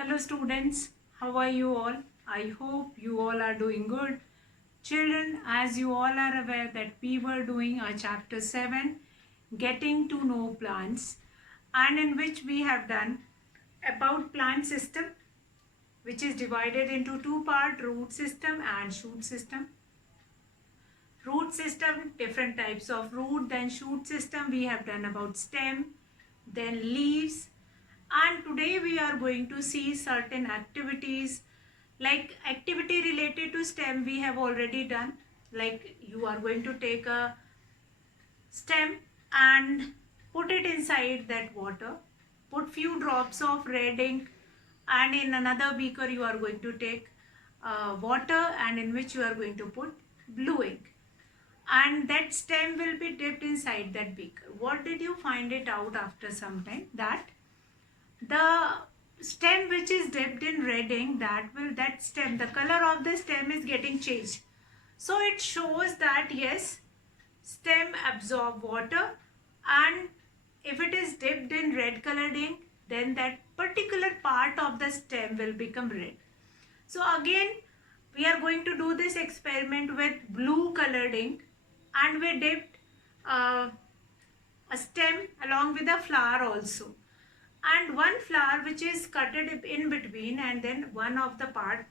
Hello students, how are you all? I hope you all are doing good. Children, as you all are aware that we were doing our chapter 7, Getting to Know Plants, and in which we have done about plant system, which is divided into two parts, root system and shoot system. Root system, different types of root, then shoot system we have done about stem, then leaves, and today we are going to see certain activities like activity related to stem we have already done, like you are going to take a stem and put it inside that water, put few drops of red ink, and in another beaker you are going to take water and in which you are going to put blue ink, and that stem will be dipped inside that beaker. What did you find it out after some time? That the stem which is dipped in red ink, that stem, the color of the stem is getting changed. So it shows that yes, stem absorb water, and if it is dipped in red colored ink, then that particular part of the stem will become red. So again, we are going to do this experiment with blue colored ink, and we dipped a stem along with a flower also, and one flower which is cutted in between, and then one of the part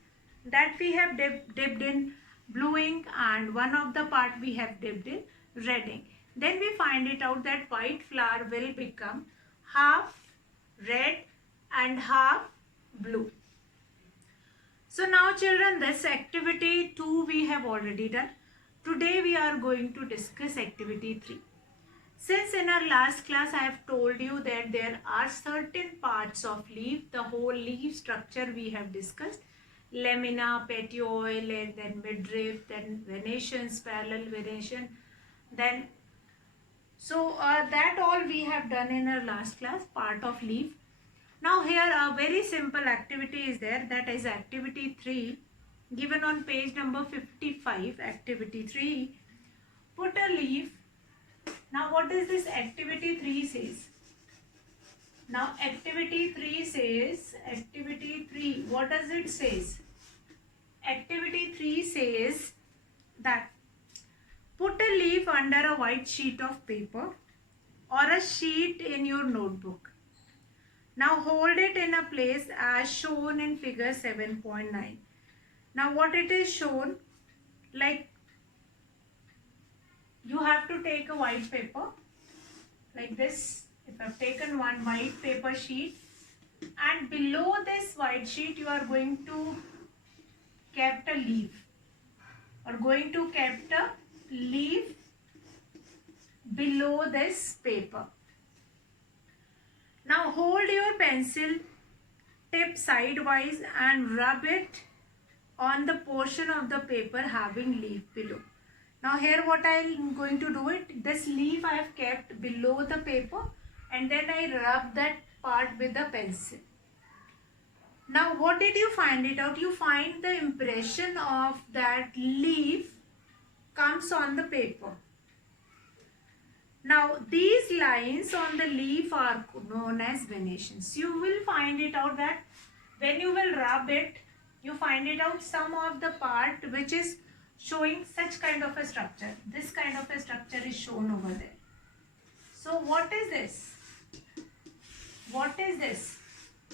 that we have dipped in blue ink, and one of the part we have dipped in red ink. Then we find it out that white flower will become half red and half blue. So now children, this activity 2 we have already done. Today we are going to discuss activity 3. Since in our last class I have told you that there are certain parts of leaf, the whole leaf structure we have discussed, lamina, petiole, and then midrib, then venations, parallel venation, then that all we have done in our last class, part of leaf. Now here a very simple activity is there, that is activity 3 given on page number 55. Activity 3, put a leaf. Now what does this activity 3 says? Now activity 3 says, activity 3, what does it says? Activity 3 says that put a leaf under a white sheet of paper or a sheet in your notebook. Now hold it in a place as shown in figure 7.9. Now what it is shown, like you have to take a white paper like this. If I have taken one white paper sheet, and below this white sheet you are going to kept a leaf, or going to kept a leaf below this paper. Now hold your pencil tip sidewise and rub it on the portion of the paper having leaf below. Now here what I am going to do it, this leaf I have kept below the paper, and then I rub that part with the pencil. Now what did you find it out? You find the impression of that leaf comes on the paper. Now these lines on the leaf are known as venations. You will find it out that when you will rub it, you find it out some of the part which is showing such kind of a structure. This kind of a structure is shown over there. So what is this? What is this?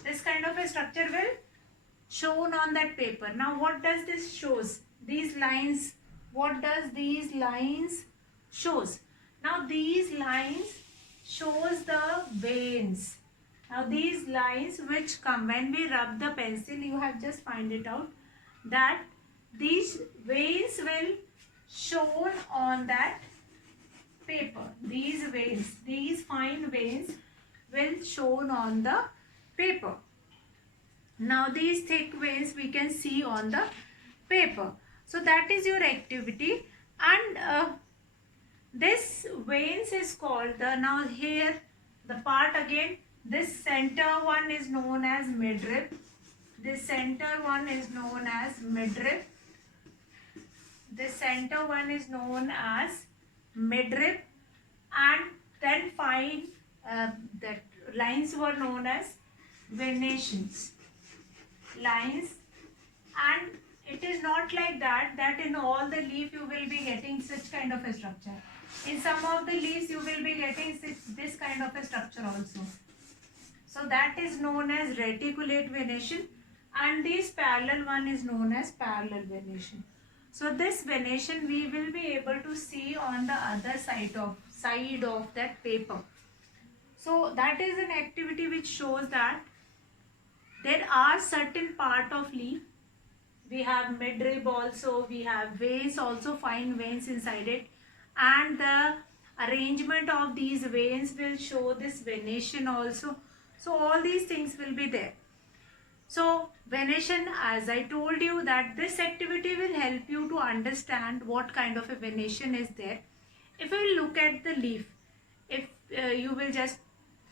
This kind of a structure will shown on that paper. Now what does this shows? These lines, what does these lines shows? Now these lines shows the veins. Now these lines which come when we rub the pencil, you have just find it out that these veins will shown on that paper. These veins, these fine veins will shown on the paper. Now these thick veins we can see on the paper. So that is your activity, and this veins is called the, now here the part again, this center one is known as midrib. This center one is known as midrib. This center one is known as midrib, and then fine that lines were known as venations. lines, and it is not like that in all the leaf you will be getting such kind of a structure. In some of the leaves you will be getting this kind of a structure also. So that is known as reticulate venation, and this parallel one is known as parallel venation. So this venation we will be able to see on the other side of that paper. So that is an activity which shows that there are certain part of leaf. We have midrib also, we have veins also, fine veins inside it, and the arrangement of these veins will show this venation also. So all these things will be there. So venation, as I told you, that this activity will help you to understand what kind of a venation is there. If you look at the leaf, if you will just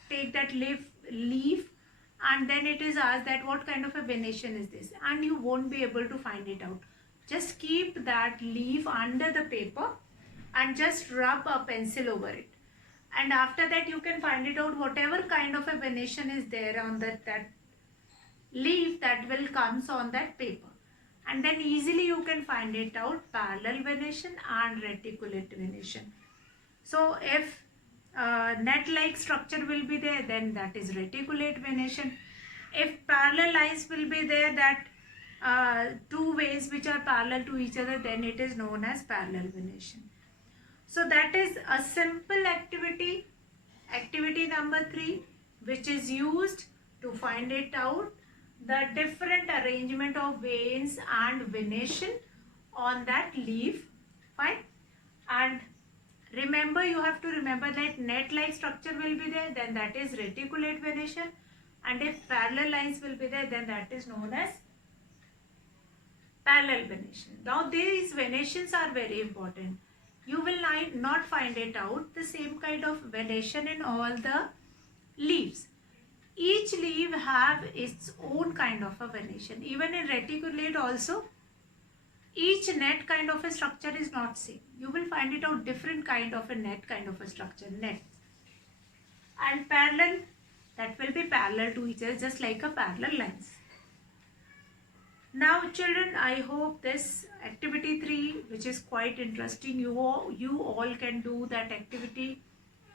take that leaf and then it is asked that what kind of a venation is this, and you won't be able to find it out. Just keep that leaf under the paper and just rub a pencil over it, and after that you can find it out whatever kind of a venation is there on that leaf, that will comes on that paper, and then easily you can find it out parallel venation and reticulate venation. So if net-like structure will be there, then that is reticulate venation. If parallel lines will be there, that two ways which are parallel to each other, then it is known as parallel venation. So that is a simple activity, activity number 3, which is used to find it out the different arrangement of veins and venation on that leaf. Fine. And remember, you have to remember that net-like structure will be there, then that is reticulate venation, and if parallel lines will be there, then that is known as parallel venation. Now these venations are very important. You will not find it out the same kind of venation in all the leaves. Each leaf have its own kind of a venation. Even in reticulate also, each net kind of a structure is not same. You will find it out different kind of a net kind of a structure, net. And parallel, that will be parallel to each other, just like a parallel lines. Now children, I hope this activity 3, which is quite interesting, you all can do that activity.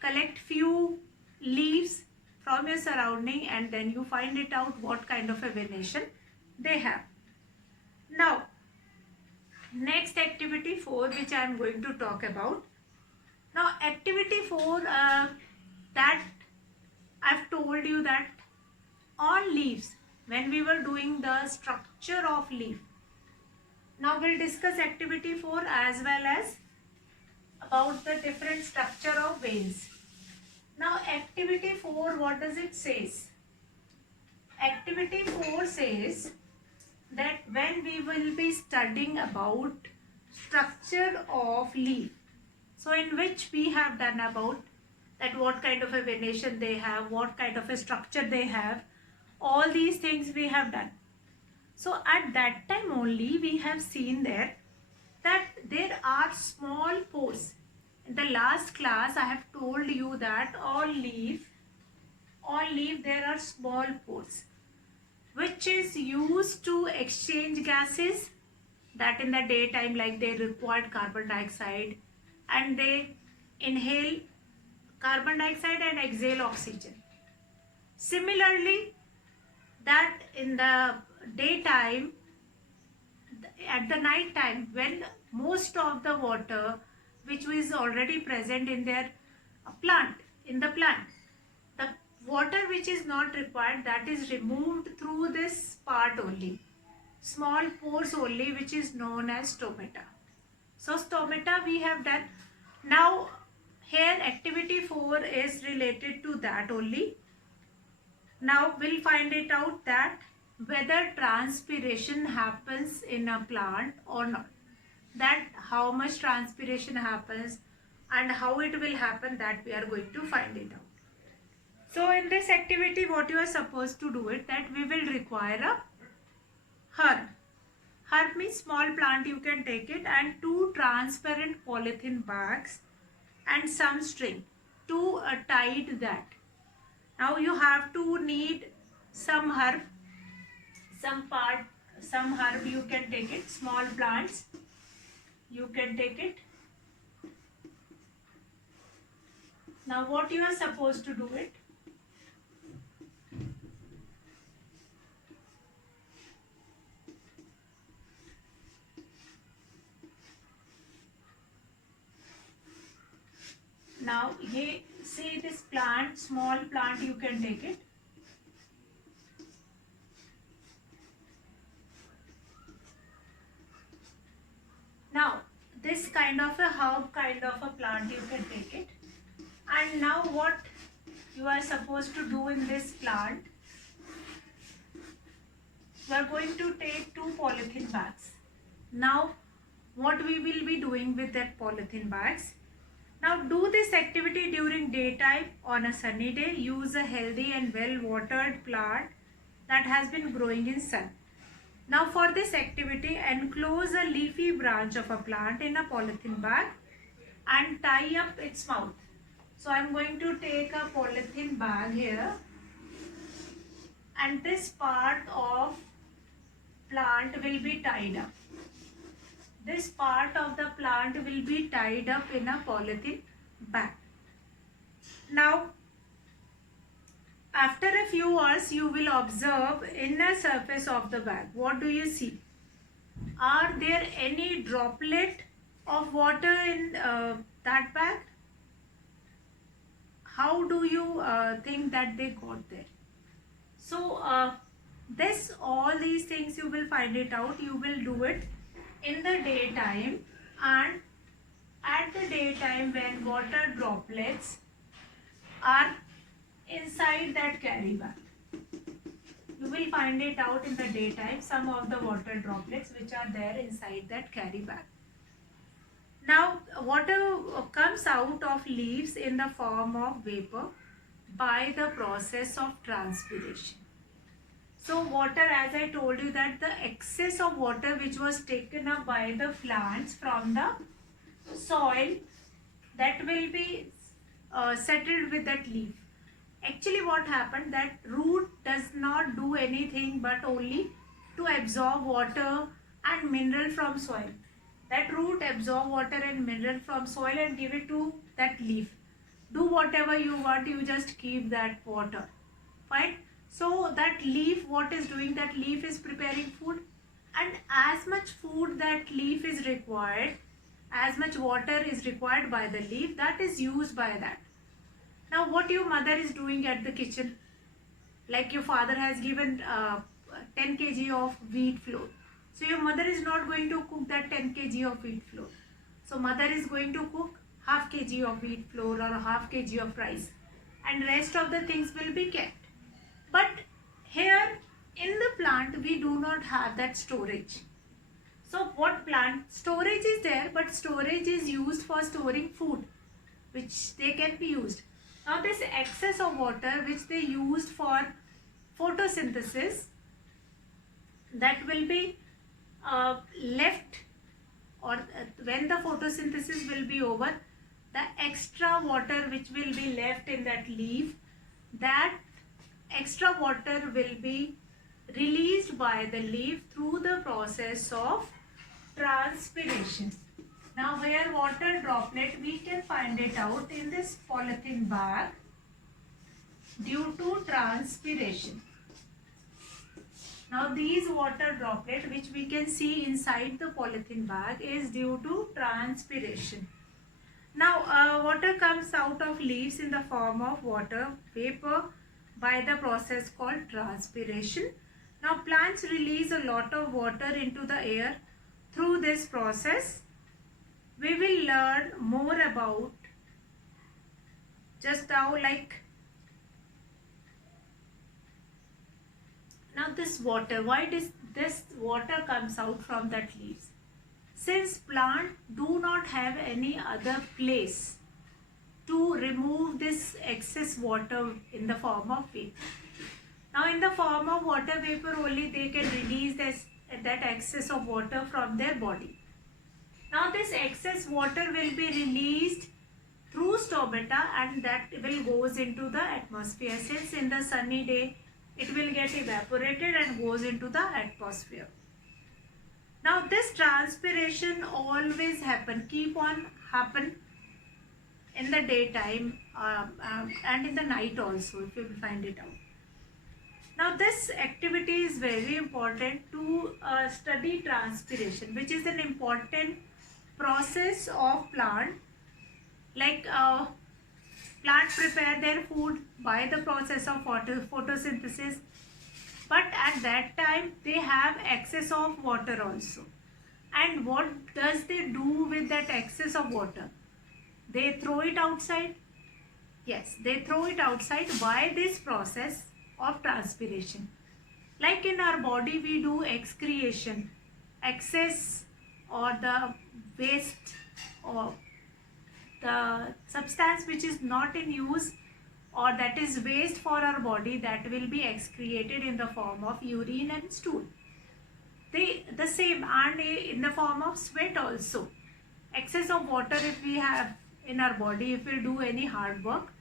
Collect few leaves from your surrounding and then you find it out what kind of a venation they have. Now next activity 4, which I am going to talk about. Now activity 4, that I've told you that on leaves, when we were doing the structure of leaf. Now we'll discuss activity 4 as well as about the different structure of veins. Now activity 4, what does it says? Activity 4 says that when we will be studying about structure of leaf, so in which we have done about that what kind of a venation they have, what kind of a structure they have, all these things we have done. So at that time only we have seen there that there are small pores. In the last class I have told you that on leaf there are small pores which is used to exchange gases, that in the daytime like they required carbon dioxide and they inhale carbon dioxide and exhale oxygen. Similarly, that in the daytime, at the night time, when most of the water which is already present in their plant, the water which is not required, that is removed through this part only, small pores only, which is known as stomata. So stomata we have done. Now here activity 4 is related to that only. Now we'll find it out that whether transpiration happens in a plant or not, that how much transpiration happens and how it will happen, that we are going to find it out. So in this activity what you are supposed to do it, that we will require a herb. Herb means small plant, you can take it, and 2 transparent polythene bags and some string to tie that. Now you have to need some herb, some part, some herb you can take it, small plants you can take it. Now what you are supposed to do it? Now ye see this plant, small plant you can take it. Now this kind of a herb, kind of a plant you can take it. And now what you are supposed to do in this plant? You are going to take 2 polythene bags. Now what we will be doing with that polythene bags? Now do this activity during daytime on a sunny day. Use a healthy and well watered plant that has been growing in sun. Now for this activity, enclose a leafy branch of a plant in a polythene bag and tie up its mouth. So I am going to take a polythene bag here, and this part of plant will be tied up. This part of the plant will be tied up in a polythene bag. Now after a few hours you will observe inner surface of the bag. What do you see? Are there any droplet of water in that bag? How do you think that they got there? So all these things you will find it out. You will do it in the daytime, and at the daytime when water droplets are inside that carry bag. You will find it out in the daytime, some of the water droplets which are there inside that carry bag. Now water comes out of leaves in the form of vapor by the process of transpiration. So water, as I told you, that the excess of water which was taken up by the plants from the soil, that will be settled with that leaf. Actually what happened, that root does not do anything but only to absorb water and mineral from soil. That root absorb water and mineral from soil and give it to that leaf. Do whatever you want, you just keep that water. Fine. So that leaf, what is doing? That leaf is preparing food, and as much food that leaf is required, as much water is required by the leaf, that is used by that. Now what your mother is doing at the kitchen, like your father has given 10 kg of wheat flour. So your mother is not going to cook that 10 kg of wheat flour. So mother is going to cook half kg of wheat flour or half kg of rice, and rest of the things will be kept. But here in the plant we do not have that storage. So what plant storage is there, but storage is used for storing food which they can be used. Now this excess of water which they used for photosynthesis, that will be left, or when the photosynthesis will be over, the extra water which will be left in that leaf, that extra water will be released by the leaf through the process of transpiration. Now where water droplet, we can find it out in this polythene bag due to transpiration. Now these water droplet which we can see inside the polythene bag is due to transpiration. Now water comes out of leaves in the form of water vapor by the process called transpiration. Now plants release a lot of water into the air through this process. We will learn more about just now, like now this water, why does this water comes out from that leaves? Since plant do not have any other place to remove this excess water in the form of vapor. Now in the form of water vapor only they can release that excess of water from their body. Now this excess water will be released through stomata, and that will goes into the atmosphere. Since in the sunny day it will get evaporated and goes into the atmosphere. Now this transpiration always keep on happen in the daytime and in the night also, if you will find it out. Now this activity is very important to study transpiration, which is an important process of plant. Like plant prepare their food by the process of photosynthesis, but at that time they have excess of water also. And what does they do with that excess of water? They throw it outside. Yes, they throw it outside by this process of transpiration. Like in our body we do excretion, excess or the waste or the substance which is not in use or that is waste for our body, that will be excreted in the form of urine and stool. The same, and in the form of sweat also. Excess of water if we have in our body, if we do any hard work,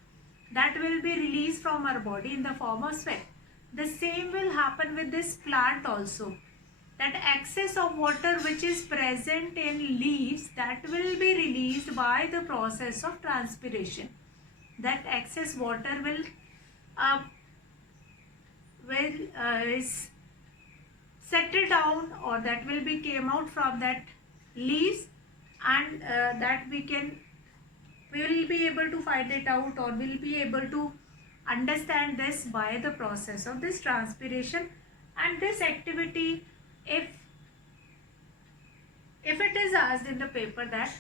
that will be released from our body in the form of sweat. The same will happen with this plant also. That excess of water which is present in leaves, that will be released by the process of transpiration. That excess water will is settle down, or that will be came out from that leaves, and that we will be able to find it out, or will be able to understand this by the process of this transpiration. And this activity, if it is asked in the paper that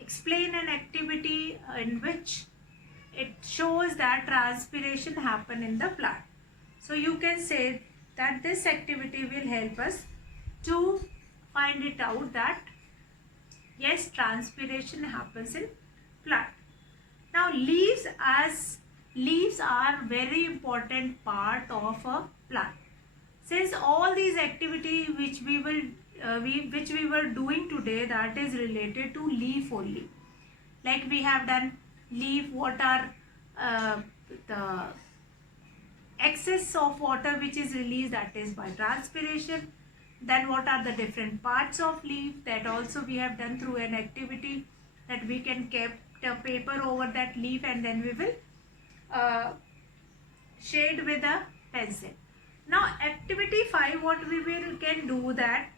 explain an activity in which it shows that transpiration happen in the plant, so you can say that this activity will help us to find it out that yes, transpiration happens in plant. Now leaves are very important part of a plant. Since all these activity which we were doing today, that is related to leaf only. Like we have done leaf, what are the excess of water which is released, that is by transpiration. Then what are the different parts of leaf, that also we have done through an activity, that we can keep a paper over that leaf and then we will shade with a pencil. Now activity 5, what we can do, that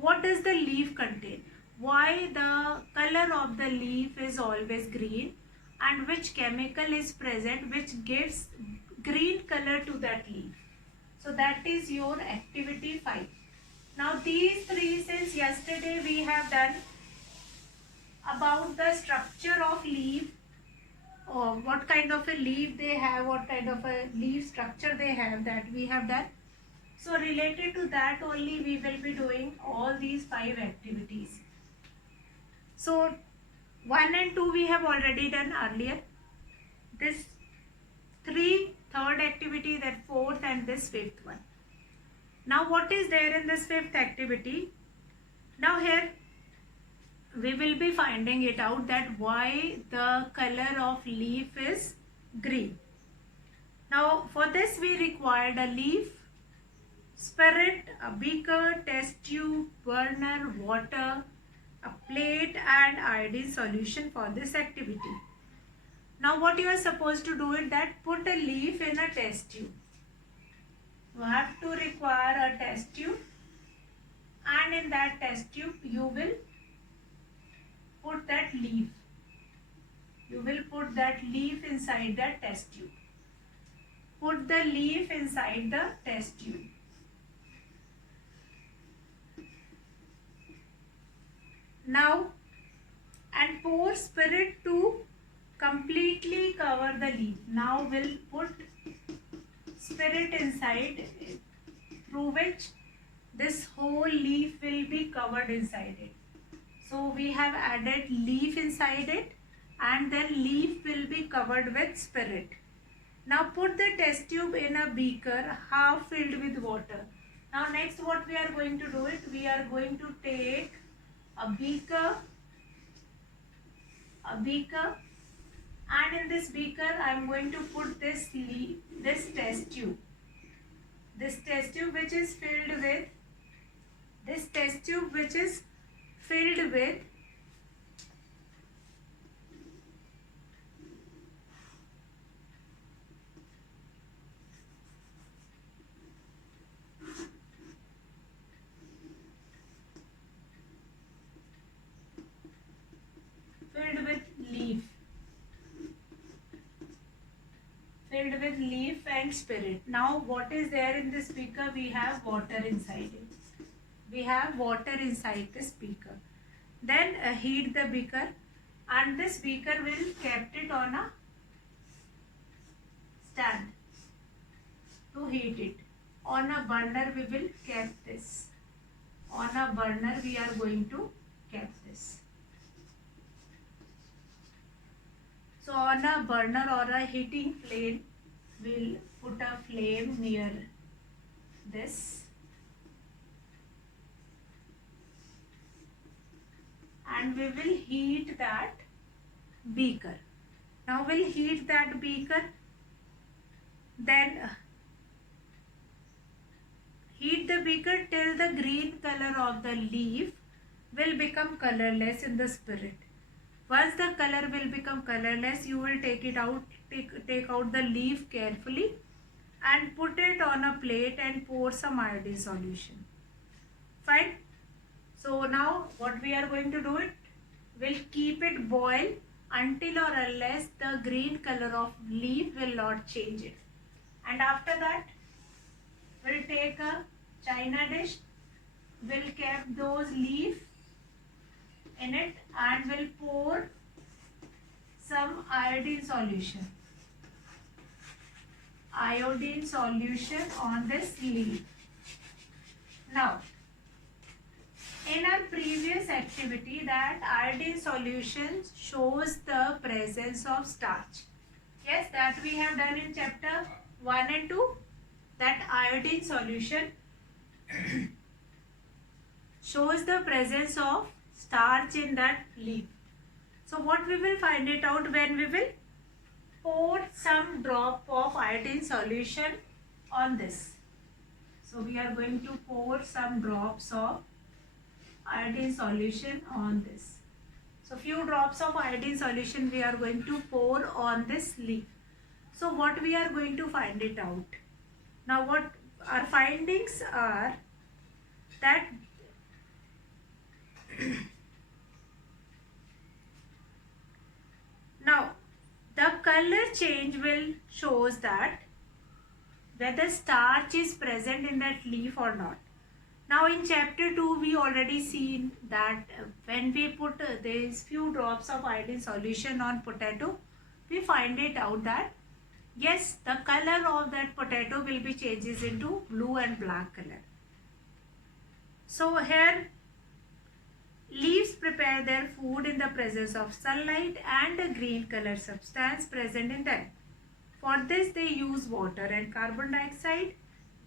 what does the leaf contain, why the color of the leaf is always green, and which chemical is present which gives green color to that leaf. So that is your activity 5. Now these three, since yesterday we have done about the structure of leaf, or what kind of a leaf they have, what kind of a leaf structure they have, that we have done. So related to that only we will be doing all these 5 activities. So 1 and 2 we have already done earlier. This 3, third activity, that 4th, and this 5th one. Now what is there in this 5th activity? Now here we will be finding it out, that why the color of leaf is green. Now for this we required a leaf, spirit, a beaker, test tube, burner, water, a plate, and iodine solution for this activity. Now what you are supposed to do is that put a leaf in a test tube. You have to require a test tube, and in that test tube you will put that leaf. You will put that leaf inside the test tube. Put the leaf inside the test tube. Now, and pour spirit to completely cover the leaf. Now we'll put spirit inside, through which this whole leaf will be covered inside it. So we have added leaf inside it, and then leaf will be covered with spirit. Now put the test tube in a beaker half filled with water. Now next what we are going to do is, we are going to take a beaker, and in this beaker I am going to put this test tube. This test tube which is filled with filled with leaf and spirit. Now what is there in this beaker? We have water inside it. We have water inside this beaker. Then heat the beaker, and this beaker will kept it on a stand to heat it. On a burner we will kept this. On a burner we are going to kept this. So on a burner or a heating flame, we'll put a flame near this, and we will heat that beaker. Now we'll heat that beaker, then heat the beaker till the green color of the leaf will become colorless in the spirit. Once the color will become colorless, you will take it out, take out the leaf carefully and put it on a plate and pour some iodine solution. Fine. So now what we are going to do it, we'll keep it boil until or unless the green color of leaf will not change it. And after that, we'll take a china dish, we'll keep those leaves in it and we'll pour some iodine solution on this leaf. Now, in our previous activity, that iodine solution shows the presence of starch. Yes, that we have done in chapter 1 and 2. That iodine solution shows the presence of starch in that leaf. So what we will find it out when we will pour some drop of iodine solution on this. So we are going to pour some drops of iodine solution on this. So few drops of iodine solution we are going to pour on this leaf. So what we are going to find it out? Now what our findings are that now the color change will shows that whether starch is present in that leaf or not. Now in chapter 2 we already seen that when we put these few drops of iodine solution on potato, we find it out that yes, the color of that potato will be changes into blue and black color. So here leaves prepare their food in the presence of sunlight and a green color substance present in them. For this they use water and carbon dioxide.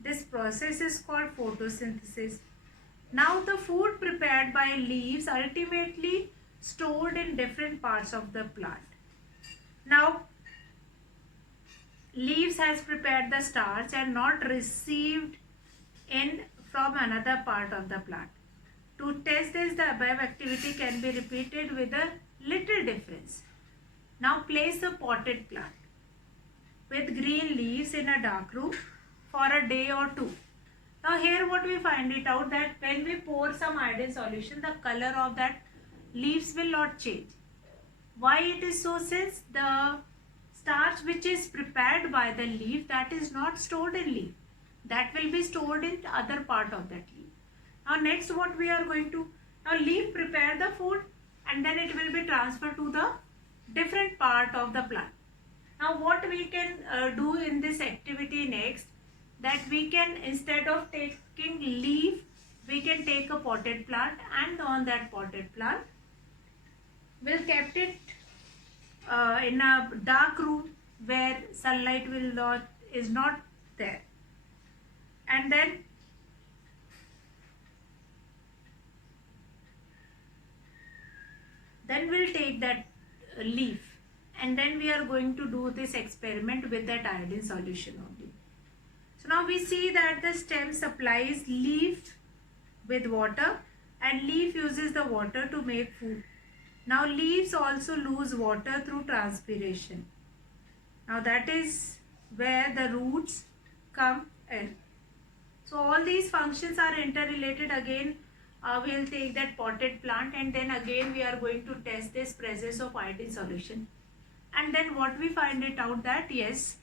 This process is called photosynthesis. Now the food prepared by leaves ultimately stored in different parts of the plant. Now leaves has prepared the starch and not received in from another part of the plant. To test this, the above activity can be repeated with a little difference. Now place a potted plant with green leaves in a dark room for a day or two. Now here what we find it out that when we pour some iodine solution, the color of that leaves will not change. Why it is so? Since the starch which is prepared by the leaf, that is not stored in leaf. That will be stored in other part of that leaf. Now next what we are going to, now leaf prepare the food and then it will be transferred to the different part of the plant. Now what we can do in this activity next, that we can instead of taking leaf, we can take a potted plant and on that potted plant we'll kept it in a dark room where sunlight is not there, and then we'll take that leaf and then we are going to do this experiment with that iodine solution only. So now we see that the stem supplies leaf with water and leaf uses the water to make food. Now leaves also lose water through transpiration. Now that is where the roots come in. So all these functions are interrelated. Again, we will take that potted plant, and then again we are going to test this presence of iodine solution. And then what we find it out that yes,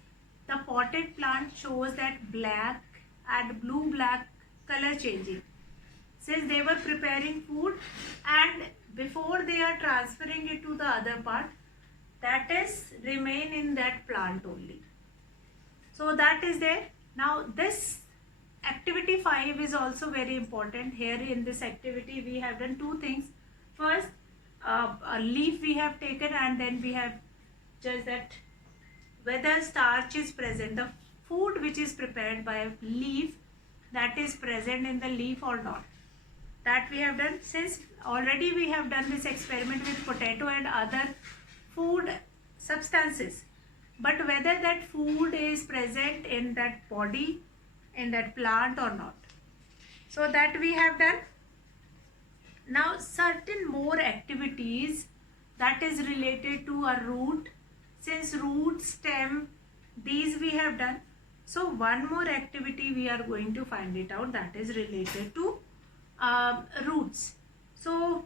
the potted plant shows that black and blue-black color changing. Since they were preparing food and before they are transferring it to the other part, that is remain in that plant only. So that is there. Now this activity 5 is also very important. Here in this activity we have done two things. First, a leaf we have taken, and then we have just that whether starch is present, the food which is prepared by a leaf, that is present in the leaf or not. That we have done. Since already we have done this experiment with potato and other food substances, but whether that food is present in that body, in that plant or not. So that we have done. Now certain more activities that is related to a root. Since root, stem, these we have done. So one more activity we are going to find it out, that is related to roots. So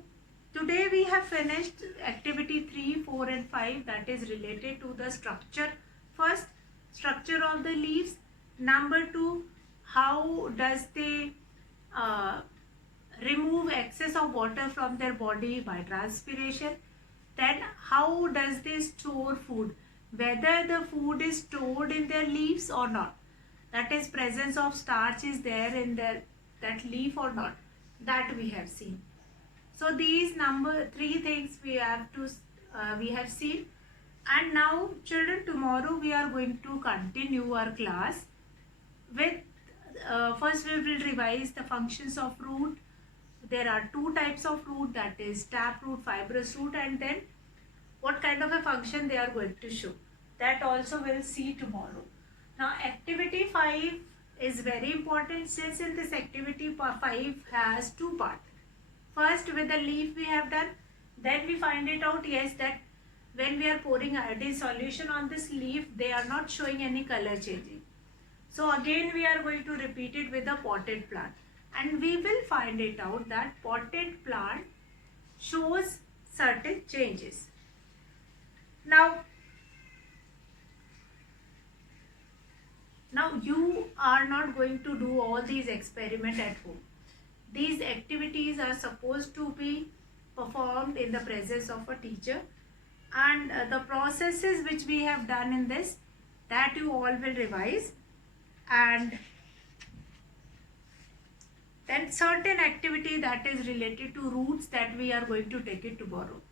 today we have finished activity 3, 4 and 5, that is related to the structure. First, structure of the leaves. Number 2, how does they remove excess of water from their body by transpiration. Then how does they store food, whether the food is stored in their leaves or not, that is presence of starch is there in that leaf or not, that we have seen. So these three things we have seen. And now children, tomorrow we are going to continue our class with first we will revise the functions of root. There are two types of root, that is taproot, fibrous root, and then what kind of a function they are going to show, that also we'll see tomorrow. Now activity 5 is very important, since in this activity 5 has two parts. First, with the leaf we have done, then we find it out yes that when we are pouring iodine solution on this leaf, they are not showing any color changing. So again we are going to repeat it with the potted plant, and we will find it out that potted plant shows certain changes. Now you are not going to do all these experiments at home. These activities are supposed to be performed in the presence of a teacher, and the processes which we have done in this, that you all will revise. And then certain activity that is related to roots, that we are going to take it tomorrow.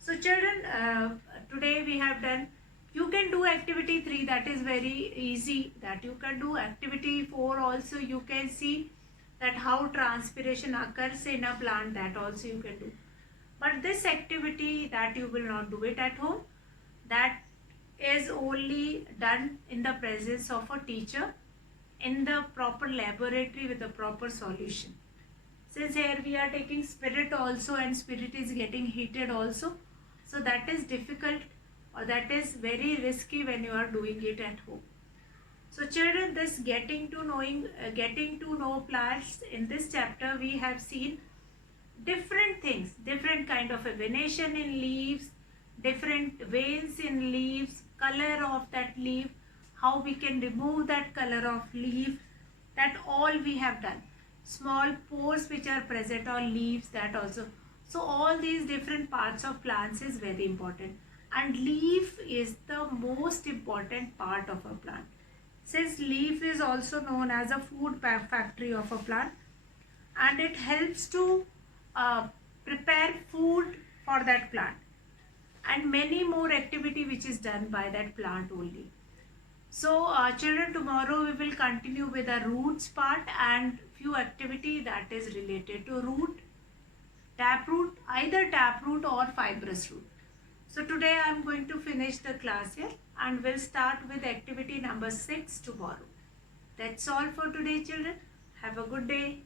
So children, today we have done, you can do activity 3, that is very easy, that you can do. Activity 4 also you can see that how transpiration occurs in a plant, that also you can do. But this activity that you will not do it at home, that is only done in the presence of a teacher in the proper laboratory with the proper solution. Since here we are taking spirit also, and spirit is getting heated also, so that is difficult, or that is very risky when you are doing it at home. So children, this getting to know plants, in this chapter we have seen different things, different kind of a venation in leaves, different veins in leaves, color of that leaf, how we can remove that color of leaf, that all we have done. Small pores which are present on leaves, that also. So all these different parts of plants is very important, and leaf is the most important part of a plant, since leaf is also known as a food factory of a plant, and it helps to prepare food for that plant, and many more activity which is done by that plant only. So children, tomorrow we will continue with the roots part and few activity that is related to root, taproot, either taproot or fibrous root. So today I am going to finish the class here and we'll start with activity number 6 tomorrow. That's all for today, children. Have a good day.